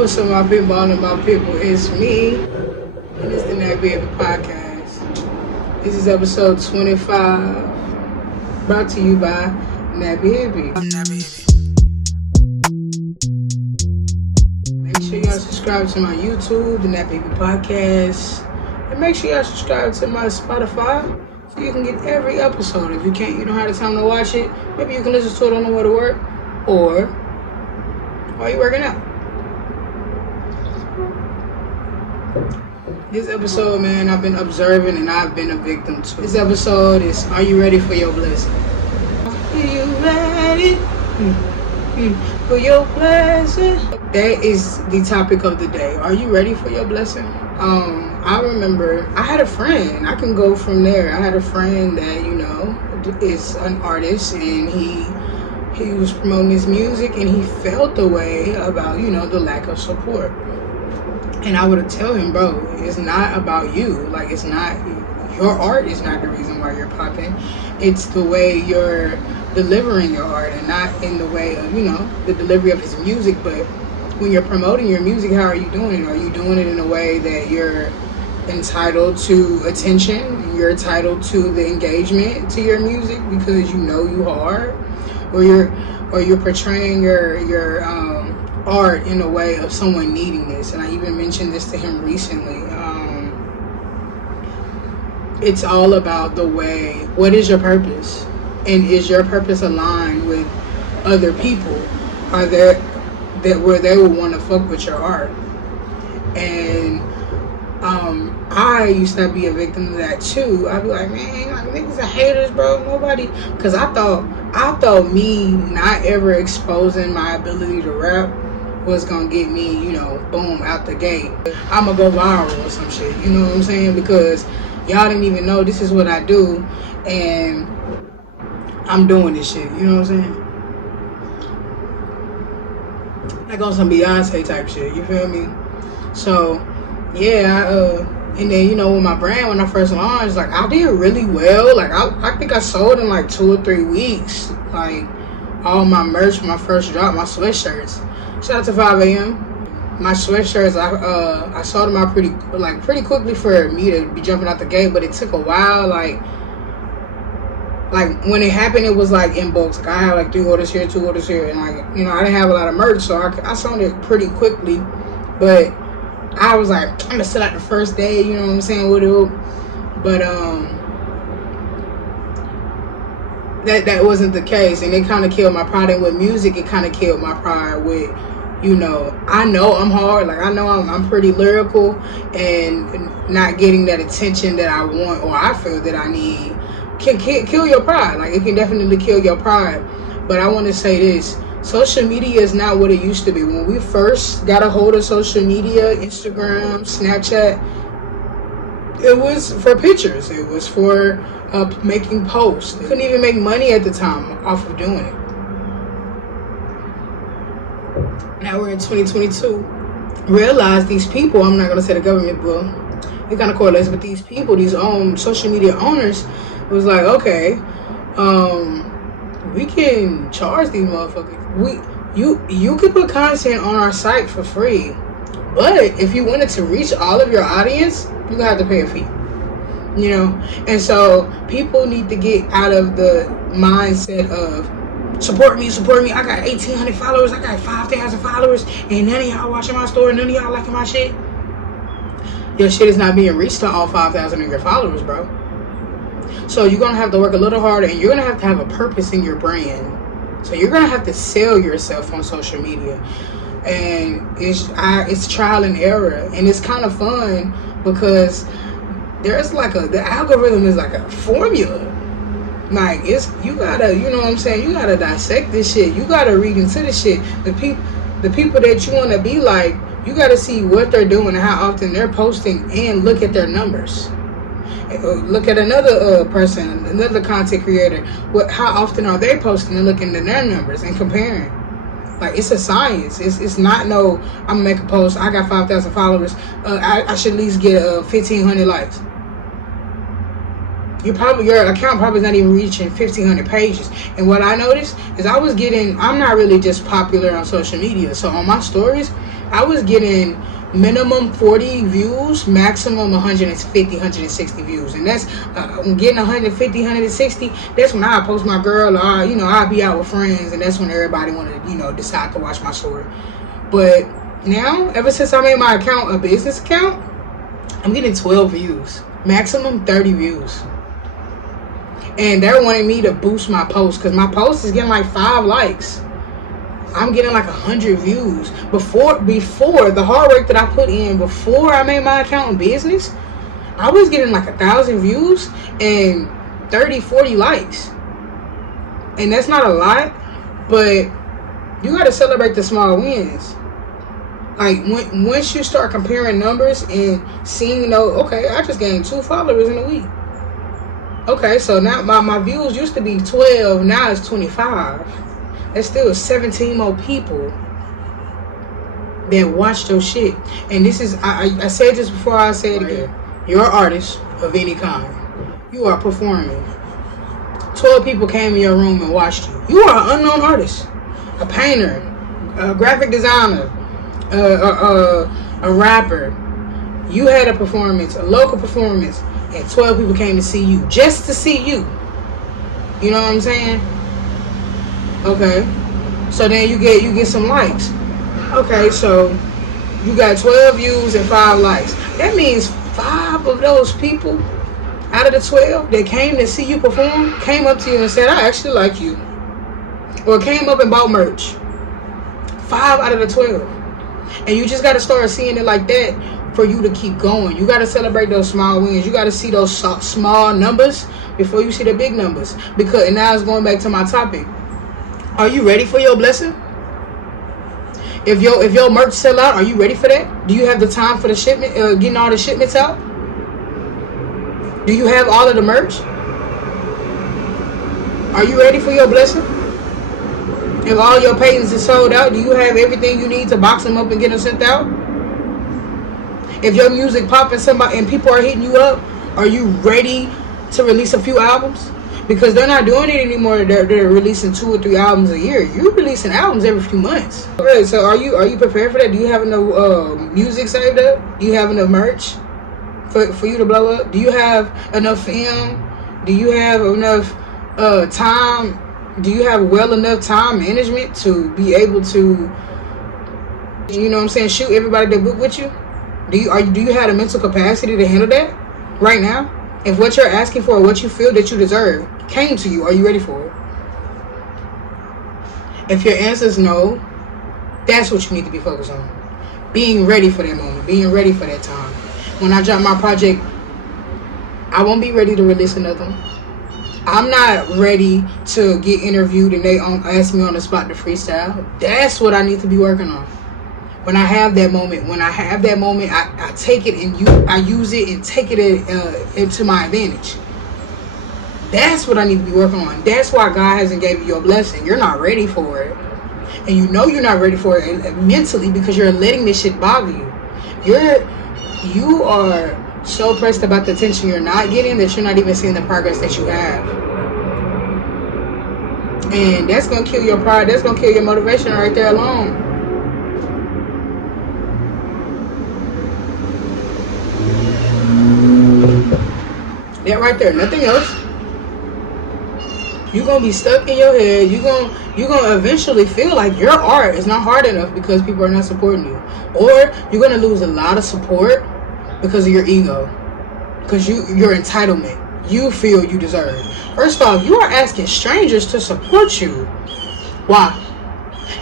What's up, my people, all of my people? It's me, and it's the Nappy Podcast. This is episode 25, brought to you by Nappy. I'm Nappy. Make sure y'all subscribe to my YouTube, the Nappy Podcast, and make sure y'all subscribe to my Spotify so you can get every episode. If you can't, you don't have the time to watch it, maybe you can listen to it on the way to work or while you're working out. This episode, man, I've been observing and I've been a victim to. This episode is, are you ready for your blessing? Are you ready for your blessing? That is the topic of the day. Are you ready for your blessing? I remember I had a friend. I can go from there. I had a friend that, you know, is an artist, and he was promoting his music, and he felt the way about, you know, the lack of support. And I would tell him, bro, it's not about you. Like, it's not, your art is not the reason why you're popping. It's the way you're delivering your art, and not in the way of, you know, the delivery of his music. But when you're promoting your music, how are you doing it? Are you doing it in a way that you're entitled to attention? You're entitled to the engagement to your music because you know you are? Or you're portraying your art in a way of someone needing this? And I even mentioned this to him recently. It's all about the way, what is your purpose? And is your purpose aligned with other people? Are there that where they would want to fuck with your art? And I used to be a victim of that too. I'd be like, man, like, niggas are haters, bro. Nobody, because I thought me not ever exposing my ability to rap was gonna get me, you know, boom, out the gate. I'ma go viral or some shit, you know what I'm saying? Because y'all didn't even know this is what I do, and I'm doing this shit, you know what I'm saying? Like on some Beyonce type shit, you feel me? So, yeah, and then, you know, with my brand, when I first launched, like, I did really well. Like, I think I sold in like 2 or 3 weeks, like, all my merch, my first drop, my sweatshirts. Shout out to 5 a.m. My sweatshirts, I sold them out pretty quickly for me to be jumping out the gate, but it took a while. Like when it happened, it was like in bulks. Like, I had like 3 orders here, 2 orders here, and like, you know, I didn't have a lot of merch, so I sold it pretty quickly. But I was like, I'm gonna sell out the first day, you know what I'm saying, with it. But that wasn't the case, and it kind of killed my pride. And with music, it kind of killed my pride with, you know, I know I'm hard, like, I know I'm pretty lyrical, and not getting that attention that I want or I feel that I need can kill your pride. Like, it can definitely kill your pride. But I want to say this: social media is not what it used to be. When we first got a hold of social media, Instagram, Snapchat, it was for pictures. It was for making posts. We couldn't even make money at the time off of doing it. Now we're in 2022. Realize these people, I'm not going to say the government, but it kind of correlates, but these people, these social media owners, was like, okay, we can charge these motherfuckers. You can put content on our site for free, but if you wanted to reach all of your audience, you're gonna have to pay a fee. You know, and so people need to get out of the mindset of support me. I got 1,800 followers, I got 5,000 followers, and none of y'all watching my story, none of y'all liking my shit. Your shit is not being reached to all 5,000 of your followers, bro. So you're going to have to work a little harder, and you're going to have a purpose in your brand. So you're going to have to sell yourself on social media. And it's trial and error. And it's kind of fun because there's like the algorithm is like a formula. Like, you got to, you know what I'm saying? You got to dissect this shit. You got to read into this shit. The people that you want to be like, you got to see what they're doing and how often they're posting, and look at their numbers. Look at another person, another content creator. How often are they posting, and looking at their numbers and comparing? Like, it's a science. It's not no, I'm gonna make a post, I got 5,000 followers, I should at least get 1,500 likes. your account probably is not even reaching 1,500 pages. And what I noticed is I'm not really just popular on social media. So on my stories, I was getting minimum 40 views, maximum 150, 160 views. And that's getting 150, 160. That's when I post my girl, or, I'll be out with friends, and that's when everybody want to, decide to watch my story. But now, ever since I made my account a business account, I'm getting 12 views, maximum 30 views. And they're wanting me to boost my post, because my post is getting like 5 likes. I'm getting like 100 views. Before the hard work that I put in before I made my account in business, I was getting like 1,000 views and 30, 40 likes. And that's not a lot, but you got to celebrate the small wins. Like, once you start comparing numbers and seeing, okay, I just gained 2 followers in a week. Okay, so now my views used to be 12, now it's 25. There's still 17 more people that watch your shit. And this is, I said this before, I say it again. You're an artist of any kind. You are performing. 12 people came in your room and watched you. You are an unknown artist. A painter, a graphic designer, a rapper. You had a performance, a local performance, and 12 people came to see you, just to see you. You know what I'm saying? Okay, so then you get some likes. Okay, so you got 12 views and 5 likes. That means 5 of those people out of the 12 that came to see you perform came up to you and said, I actually like you. Or came up and bought merch. 5 out of the 12. And you just got to start seeing it like that for you to keep going. You got to celebrate those small wins. You got to see those small numbers before you see the big numbers. And now it's going back to my topic. Are you ready for your blessing? If your merch sell out, are you ready for that? Do you have the time for the shipment, getting all the shipments out? Do you have all of the merch? Are you ready for your blessing? If all your patents are sold out, do you have everything you need to box them up and get them sent out? If your music popping somebody and people are hitting you up, are you ready to release a few albums? Because they're not doing it anymore. They're releasing 2 or 3 albums a year. You're releasing albums every few months. Okay, so are you prepared for that? Do you have enough music saved up? Do you have enough merch for you to blow up? Do you have enough film? Do you have enough time? Do you have enough time management to be able to, shoot everybody that book with you? Do you have the mental capacity to handle that right now? If what you're asking for or what you feel that you deserve came to you, are you ready for it? If your answer is no, that's what you need to be focused on. Being ready for that moment. Being ready for that time. When I drop my project, I won't be ready to release another one. I'm not ready to get interviewed and they ask me on the spot to freestyle. That's what I need to be working on. When I have that moment, I take it and I use it and take it into my advantage. That's what I need to be working on. That's why God hasn't gave you your blessing. You're not ready for it. And you know you're not ready for it mentally because you're letting this shit bother you. You are so pressed about the attention you're not getting that you're not even seeing the progress that you have. And that's going to kill your pride. That's going to kill your motivation right there alone. That right there, nothing else. You're gonna be stuck in your head. You're gonna eventually feel like your art is not hard enough because people are not supporting you, or you're gonna lose a lot of support because of your ego, because your entitlement. You feel you deserve. First off, you are asking strangers to support you. Why?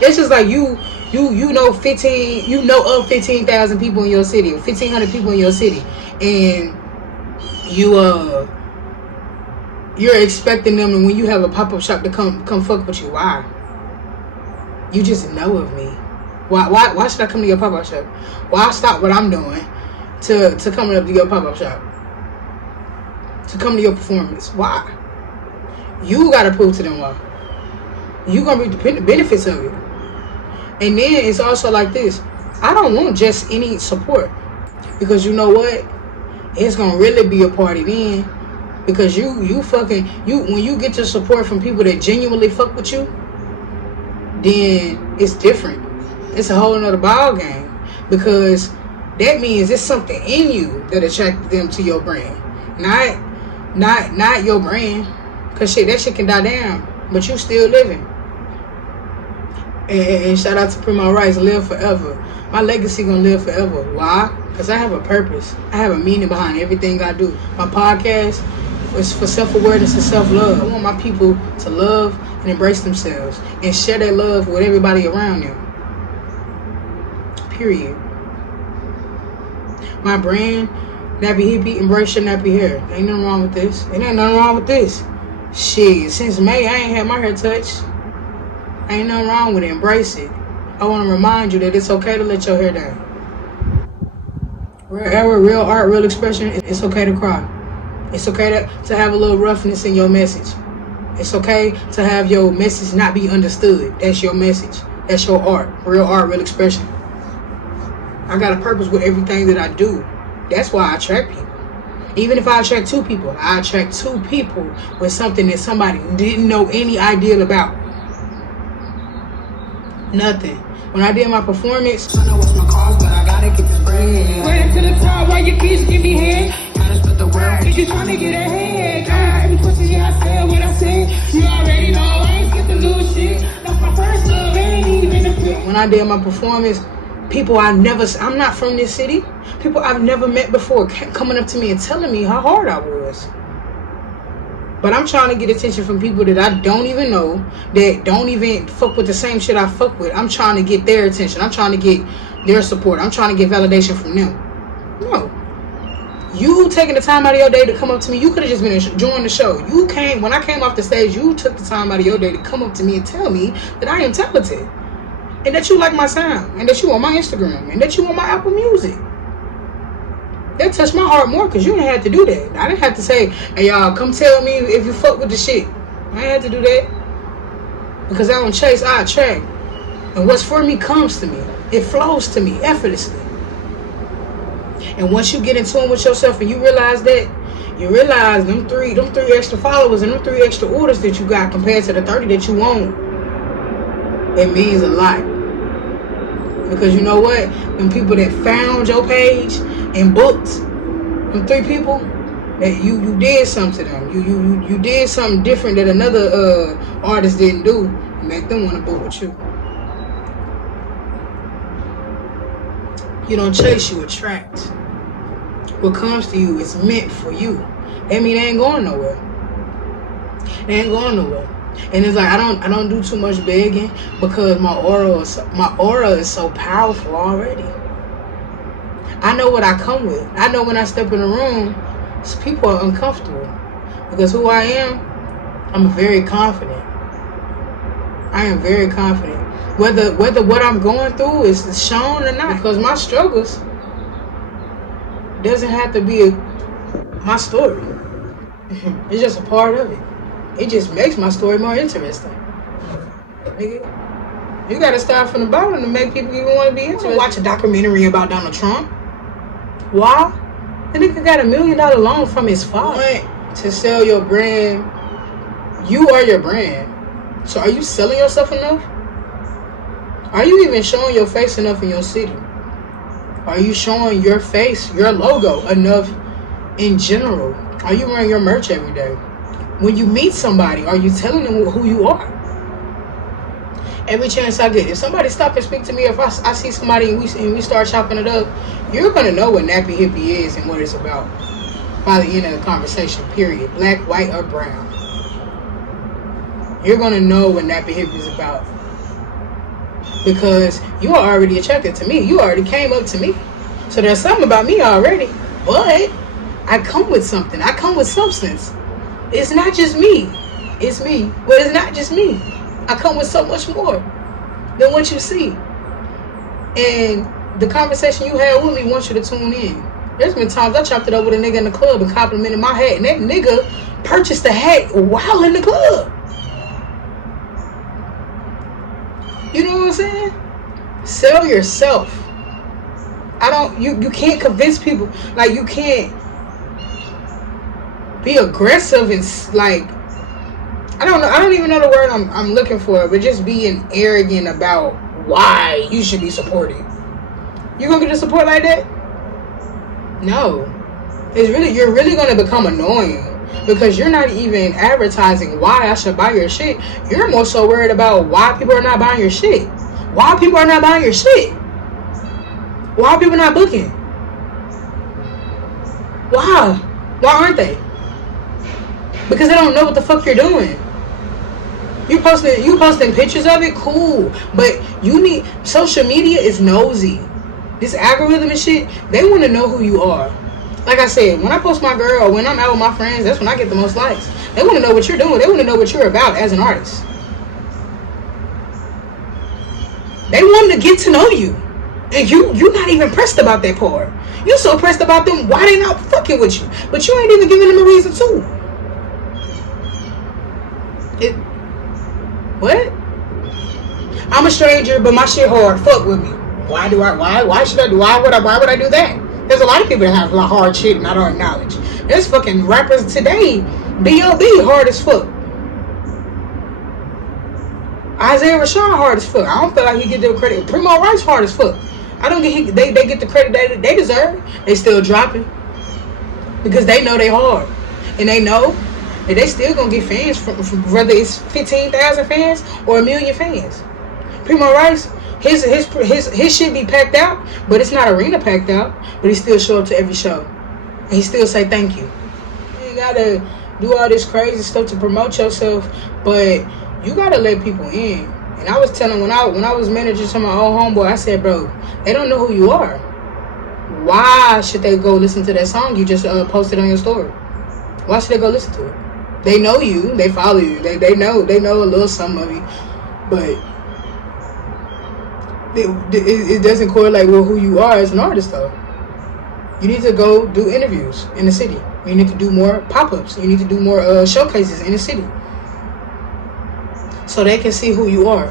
It's just like you know 15,000 people in your city, or 1,500 people in your city, and you're expecting them, and when you have a pop-up shop to come fuck with you. Why? You just know of me. Why should I come to your pop-up shop? Why stop what I'm doing to coming up to your pop-up shop? To come to your performance? Why? You gotta prove to them why. You gonna reap the benefits of it. And then it's also like this. I don't want just any support, because you know what? It's gonna really be a party then. Because when you get your support from people that genuinely fuck with you, then it's different. It's a whole nother ball game. because that means it's something in you that attracted them to your brand, not your brand. Cause that shit can die down, but you still living. And shout out to Primo Rice, live forever. My legacy gonna live forever. Why? Cause I have a purpose. I have a meaning behind everything I do. My podcast is for self-awareness and self-love. I want my people to love and embrace themselves and share that love with everybody around them. Period. My brand, Nappy Hippy, embrace your nappy hair. Ain't nothing wrong with this. Ain't nothing wrong with this. Shit, since May, I ain't had my hair touched. Ain't nothing wrong with it. Embrace it. I want to remind you that it's okay to let your hair down. Wherever real art, real expression, it's okay to cry. It's okay to have a little roughness in your message. It's okay to have your message not be understood. That's your message. That's your art, real expression. I got a purpose with everything that I do. That's why I attract people. Even if I attract two people, I attract two people with something that somebody didn't know any idea about. Nothing. When I did my performance, I know what's my cause, but I gotta get this bread. Right to the top while your kids give me head. I just put the world. You trying to get ahead. Every question, yeah, I said what I said. You already know I ain't get the little shit. That's my first love, ain't even a pick. When I did my performance, people I'm not from this city. People I've never met before coming up to me and telling me how hard I was. But I'm trying to get attention from people that I don't even know, that don't even fuck with the same shit I fuck with. I'm trying to get their attention. I'm trying to get their support. I'm trying to get validation from them. No. You taking the time out of your day to come up to me, you could have just been enjoying the show. When I came off the stage, you took the time out of your day to come up to me and tell me that I am talented. And that you like my sound. And that you on my Instagram. And that you on my Apple Music. That touched my heart more because you didn't have to do that. I didn't have to say, hey, y'all, come tell me if you fuck with the shit. I didn't have to do that. Because I don't chase, I attract. And what's for me comes to me. It flows to me effortlessly. And once you get in tune with yourself and you realize that, you realize them three extra followers and them 3 extra orders that you got compared to the 30 that you want, it means a lot. Because you know what? Them people that found your page and booked, them 3 people, that you did something to them. You did something different that another artist didn't do. Make them want to book with you. You don't chase, you attract. What comes to you is meant for you. That mean they ain't going nowhere. They ain't going nowhere. And it's like I don't do too much begging because my aura is so powerful already. I know what I come with. I know when I step in the room, people are uncomfortable because who I am, I'm very confident. I am very confident. Whether what I'm going through is shown or not, because my struggles doesn't have to be my story. It's just a part of it. It just makes my story more interesting. Nigga, you gotta start from the bottom to make people even want to be interested. Watch a documentary about Donald Trump. Why? The nigga got $1 million loan from his father. To sell your brand, you are your brand. So are you selling yourself enough? Are you even showing your face enough in your city? Are you showing your face, your logo enough in general? Are you wearing your merch every day? When you meet somebody, are you telling them who you are? Every chance I get, if somebody stop and speak to me, if I see somebody and we start chopping it up, you're going to know what Nappy Hippy is and what it's about by the end of the conversation, period. Black, white, or brown. You're going to know what Nappy Hippy is about. Because you are already attracted to me. You already came up to me. So there's something about me already. But I come with something. I come with substance. It's not just me. It's me. But it's not just me. I come with so much more than what you see. And the conversation you had with me wants you to tune in. There's been times I chopped it up with a nigga in the club and complimented my hat. And that nigga purchased the hat while in the club. You know what I'm saying? Sell yourself. You can't convince people. Like, you can't be aggressive and like, I don't even know the word I'm looking for, but just being arrogant about why you should be supported. You gonna get the support like that? No. You're really gonna become annoying because you're not even advertising why I should buy your shit. You're more so worried about why people are not buying your shit. Why people are not buying your shit? Why are people not booking? Why? Why aren't they? Because they don't know what the fuck you're doing. You posting pictures of it, cool. But social media is nosy. This algorithm and shit, they want to know who you are. Like I said, when I post my girl or when I'm out with my friends, that's when I get the most likes. They want to know what you're doing. They want to know what you're about as an artist. They want to get to know you. And you're not even pressed about that part. You're so pressed about them, why they not fucking with you? But you ain't even giving them a reason to. What? I'm a stranger, but my shit hard. Fuck with me. Why would I do that? There's a lot of people that have hard shit and I don't acknowledge. There's fucking rappers today, B.O.B. hard as fuck. Isaiah Rashad hard as fuck. I don't feel like he get the credit. Primo Rice hard as fuck. I don't get they get the credit that they deserve. They still dropping because they know they hard and they know that they still gonna get fans from whether it's 15,000 fans or 1 million fans. Primo Rice, his shit be packed out, but it's not arena packed out. But he still show up to every show and he still say thank you. You ain't gotta do all this crazy stuff to promote yourself, but you gotta let people in. And I was telling when I was manager to my old homeboy, I said, bro, they don't know who you are. Why should they go listen to that song you just posted on your story? Why should they go listen to it? They know you, they follow you, they know a little something of you, but it doesn't correlate with who you are as an artist though. You need to go do interviews in the city. You need to do more pop-ups. You need to do more showcases in the city, so they can see who you are.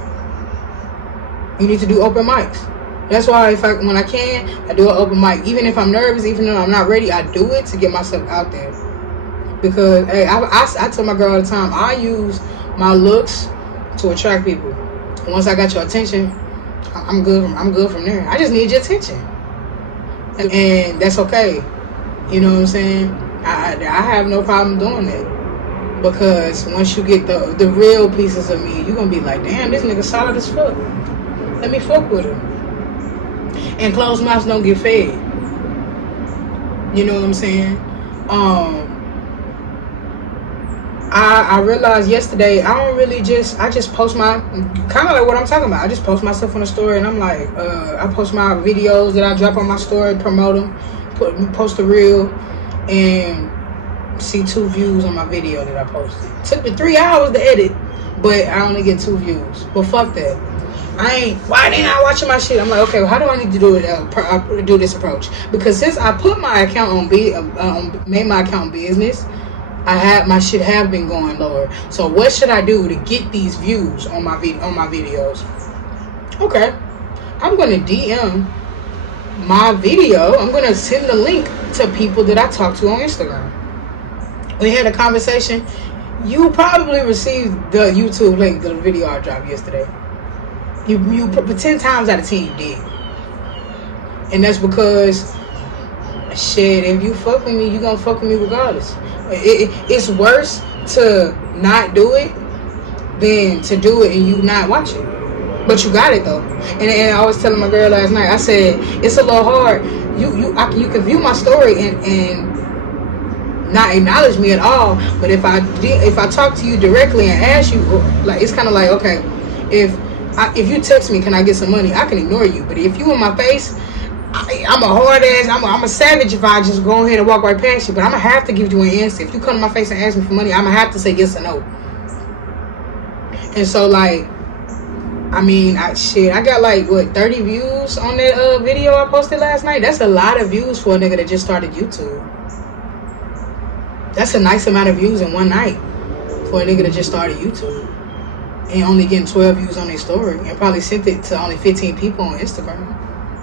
You need to do open mics. That's why when I can, I do an open mic. Even if I'm nervous, even though I'm not ready, I do it to get myself out there. Because hey, I tell my girl all the time, I use my looks to attract people. And once I got your attention, I'm good from there. I just need your attention, and that's okay. You know what I'm saying? I have no problem doing that. Because once you get the real pieces of me, you're going to be like, damn, this nigga solid as fuck. Let me fuck with him. And closed mouths don't get fed. You know what I'm saying? I realized yesterday, I just post my, kind of like what I'm talking about. I just post myself on the story and I'm like, I post my videos that I drop on my story, promote them, post a reel, and see 2 views on my video that I posted. Took me 3 hours to edit, but I only get 2 views. But fuck that. Why they not watching my shit? I'm like, okay, well, how do I need to do it? Do this approach? Because since I put my account on made my account business, my shit have been going lower. So what should I do to get these views on my videos? Okay, I'm gonna DM my video. I'm gonna send the link to people that I talk to on Instagram. We had a conversation. You probably received the YouTube link to the video I dropped yesterday. You 10 times out of 10 you did. And that's because, shit, if you fuck with me, you gonna fuck with me regardless. It's worse to not do it than to do it and you not watch it. But you got it though. And I was telling my girl last night, I said, it's a little hard. You can view my story and not acknowledge me at all, but if I talk to you directly and ask you, like, it's kind of like, okay, if you text me, can I get some money? I can ignore you, but if you in my face, I'm a hard ass, I'm a savage if I just go ahead and walk right past you, but I'm gonna have to give you an answer. If you come to my face and ask me for money, I'm gonna have to say yes or no. And so, like, I mean, I got like, 30 views on that video I posted last night. That's a lot of views for a nigga that just started YouTube. That's a nice amount of views in one night for a nigga that just started YouTube. And only getting 12 views on their story and probably sent it to only 15 people on Instagram.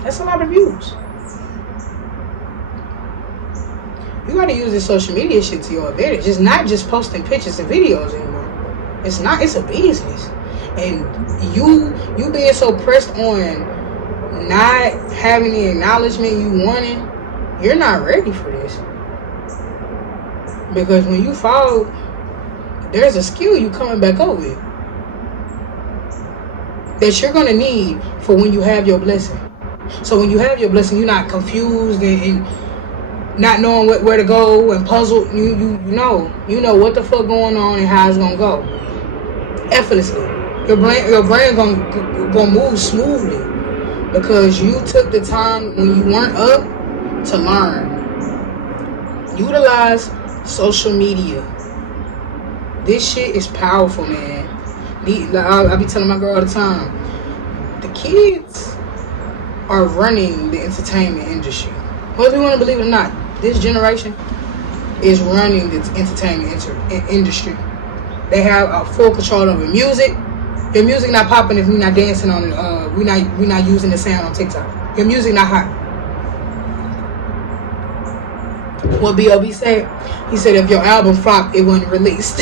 That's a lot of views. You gotta use this social media shit to your advantage. It's not just posting pictures and videos anymore. It's a business. And you being so pressed on not having the acknowledgement you wanted, you're not ready for this. Because when you fall, there's a skill you coming back up with that you're going to need for when you have your blessing. So when you have your blessing, you're not confused and not knowing where to go and puzzled. You know what the fuck going on and how it's going to go. Effortlessly. Your brain gonna move smoothly because you took the time when you weren't up to learn. Utilize social media. This shit is powerful, man. I be telling my girl all the time, the kids are running the entertainment industry. Whether you want to believe it or not, this generation is running the entertainment industry. They have full control over music. Your music not popping if we're not dancing on it. We not using the sound on TikTok. Your music not hot. What B.O.B. said? He said if your album flopped, it wasn't released.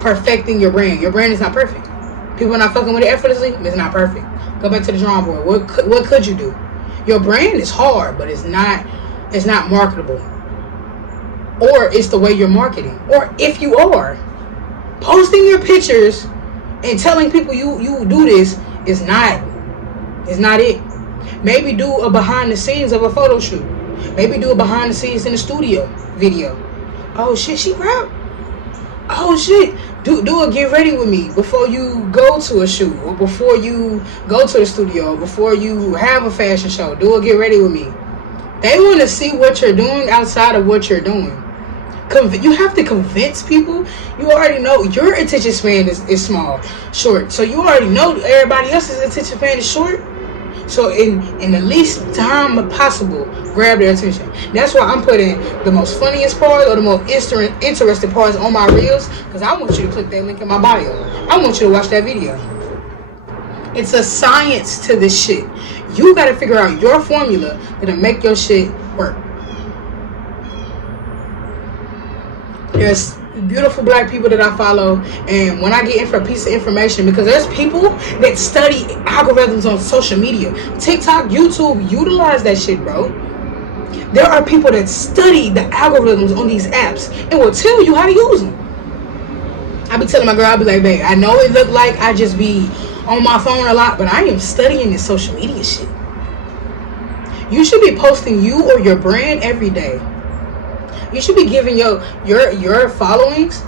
Perfecting your brand. Your brand is not perfect. People are not fucking with it effortlessly. It's not perfect. Go back to the drawing board. What could you do? Your brand is hard, but it's not marketable. Or it's the way you're marketing. Or if you are posting your pictures and telling people you do this is not it. Maybe do a behind the scenes of a photo shoot. Maybe do a behind the scenes in the studio video. Oh shit, she rap. Oh shit, do a get ready with me before you go to a shoot or before you go to the studio or before you have a fashion show. Do a get ready with me. They want to see what you're doing outside of what you're doing. You have to convince people. You already know your attention span is short. So you already know everybody else's attention span is short. So in the least time possible, grab their attention. That's why I'm putting the most funniest part or the most interesting parts on my reels, because I want you to click that link in my bio. I want you to watch that video. It's a science to this shit. You got to figure out your formula that'll make your shit work. There's beautiful black people that I follow, and when I get in for a piece of information, because there's people that study algorithms on social media, TikTok, YouTube, utilize that shit, bro. There are people that study the algorithms on these apps and will tell you how to use them. I be telling my girl, I be like, babe, I know it look like I just be on my phone a lot, but I am studying this social media shit. You should be posting you or your brand every day. You should be giving your followings,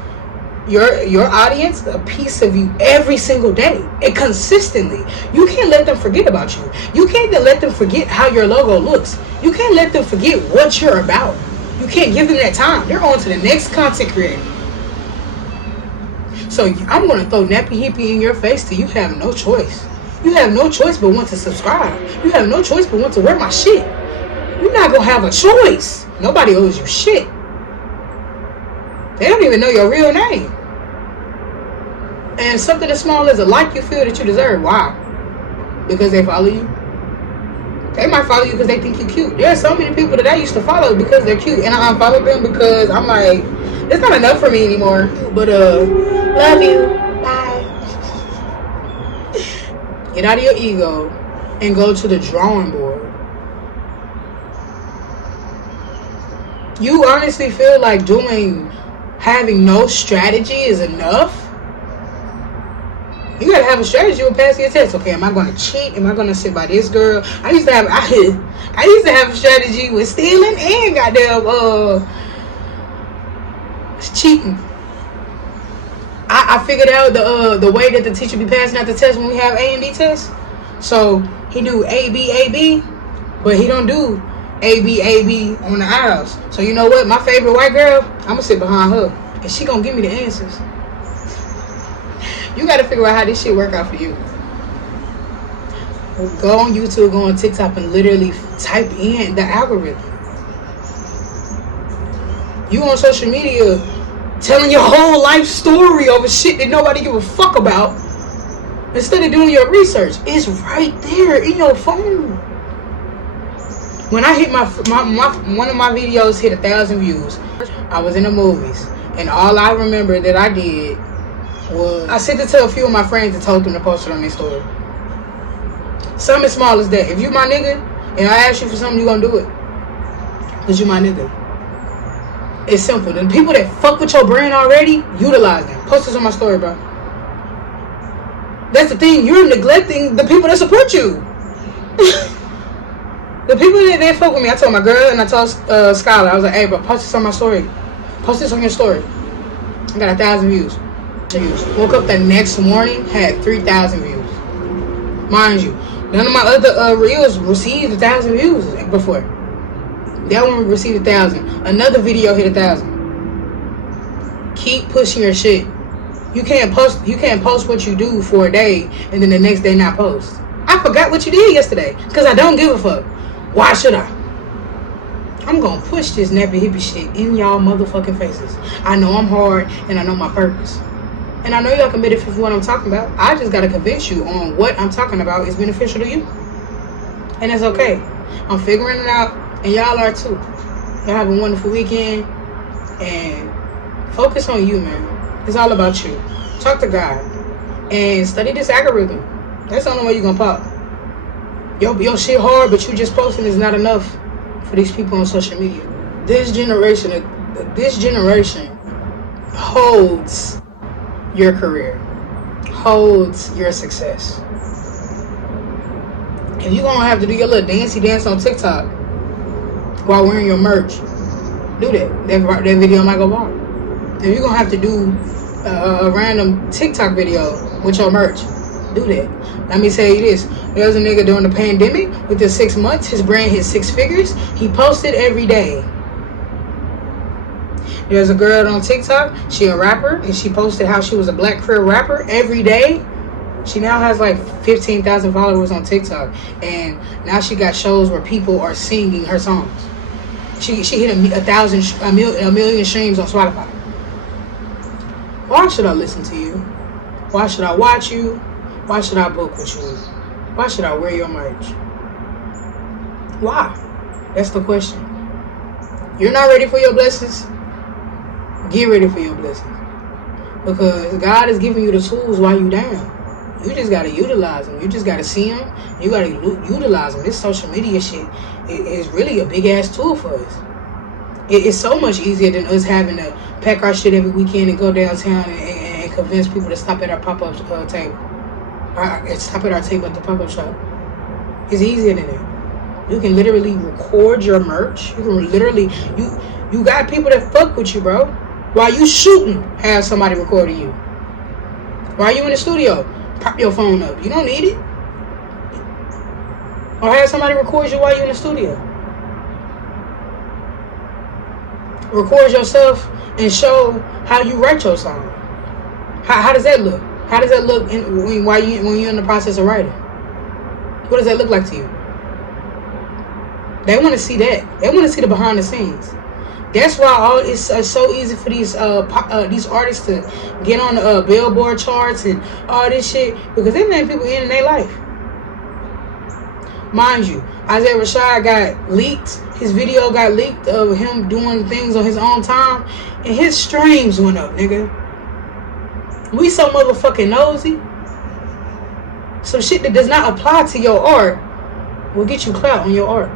your audience, a piece of you every single day and consistently. You can't let them forget about you. You can't let them forget how your logo looks. You can't let them forget what you're about. You can't give them that time. They're on to the next content creator. So I'm going to throw Nappy Hippy in your face till you have no choice. You have no choice but want to subscribe. You have no choice but want to wear my shit. You're not going to have a choice. Nobody owes you shit. They don't even know your real name. And something as small as a like you feel that you deserve. Why? Because they follow you. They might follow you because they think you're cute. There are so many people that I used to follow because they're cute. And I unfollow them because I'm like, it's not enough for me anymore. But, love you. Bye. Get out of your ego and go to the drawing board. You honestly feel like having no strategy is enough? You gotta have a strategy with passing your test. Okay, am I gonna cheat? Am I gonna sit by this girl? I used to have a strategy with stealing and goddamn cheating. I figured out the way that the teacher be passing out the test when we have A and B tests. So he do A B, but he don't do A B on the aisles. So you know what? My favorite white girl, I'm gonna sit behind her, and she gonna give me the answers. You gotta figure out how this shit work out for you. Go on YouTube, go on TikTok, and literally type in the algorithm. You on social media telling your whole life story over shit that nobody give a fuck about, instead of doing your research. It's right there in your phone. When I hit one of my videos hit 1,000 views, I was in the movies, and all I remember that I did was I sent it to a few of my friends and told them to post it on their story. Something as small as that. If you my nigga and I ask you for something, you gonna do it. Cause you my nigga. It's simple. The people that fuck with your brand already, utilize them. Post this on my story, bro. That's the thing. You're neglecting the people that support you. The people that fuck with me. I told my girl and I told Skylar. I was like, hey, bro, post this on my story. Post this on your story. I got 1,000 views. Woke up the next morning, had 3,000 views. Mind you, none of my other reels received 1,000 views before. That one received 1,000. Another video hit 1,000. Keep pushing your shit. You can't post what you do for a day and then the next day not post. I forgot what you did yesterday because I don't give a fuck. Why should I? I'm gonna push this Nappy Hippy shit in y'all motherfucking faces. I know I'm hard and I know my purpose. And I know y'all can benefit from what I'm talking about. I just gotta convince you on what I'm talking about is beneficial to you. And it's okay. I'm figuring it out and y'all are too. Y'all have a wonderful weekend and focus on you, man. It's all about you. Talk to God and study this algorithm. That's the only way you're gonna pop. Your shit hard, but you just posting is not enough for these people on social media. This generation holds your career, holds your success. If you're gonna have to do your little dancey dance on TikTok while wearing your merch, do that. That video might go viral. If you're gonna have to do a random TikTok video with your merch, do that. Let me tell you this. There was a nigga during the pandemic within 6 months. His brand hit 6 figures. He posted every day. There's a girl on TikTok. She a rapper and she posted how she was a black queer rapper every day. She now has like 15,000 followers on TikTok, and now she got shows where people are singing her songs. She hit a million streams on Spotify. Why should I listen to you? Why should I watch you? Why should I book with you? Why should I wear your merch? Why? That's the question. You're not ready for your blessings? Get ready for your blessings. Because God is giving you the tools while you down. You just got to utilize them. You just got to see them. You got to utilize them. This social media shit is really a big-ass tool for us. It's so much easier than us having to pack our shit every weekend and go downtown and convince people to stop at our pop-up table. Stop at our table at the pop-up shop. It's easier than that. You can literally record your merch. You can literally... You got people that fuck with you, bro. While you shooting, have somebody recording you. While you in the studio, prop your phone up. You don't need it. Or have somebody record you while you're in the studio. Record yourself and show how you write your song. How does that look? How does that look when you're in the process of writing? What does that look like to you? They want to see that. They want to see the behind the scenes. That's why it's so easy for these artists to get on the Billboard charts and all this shit, because they let people in their life. Mind you, Isaiah Rashad got leaked. His video got leaked of him doing things on his own time, and his streams went up, nigga. We so motherfucking nosy. Some shit that does not apply to your art will get you clout on your art.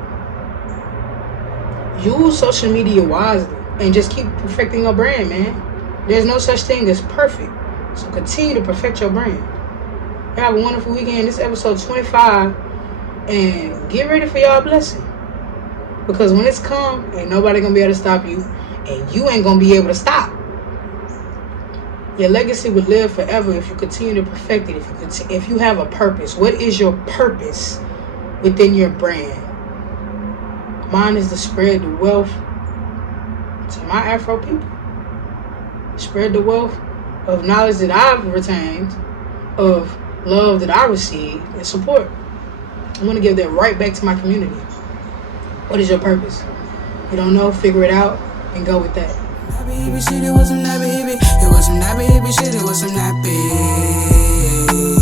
Use social media wisely and just keep perfecting your brand, man. There's no such thing as perfect. So continue to perfect your brand. Y'all have a wonderful weekend. This is episode 25. And get ready for y'all blessing. Because when it's come, ain't nobody gonna be able to stop you. And you ain't gonna be able to stop. Your legacy would live forever if you continue to perfect it. If you have a purpose. What is your purpose within your brand? Mine is to spread the wealth to my Afro people. Spread the wealth of knowledge that I've retained, of love that I received, and support. I'm going to give that right back to my community. What is your purpose? You don't know? Figure it out and go with that. Nappy Hippy shit, it was some Nappy Hippy. It was some Nappy Hippy shit, it was some Nappy.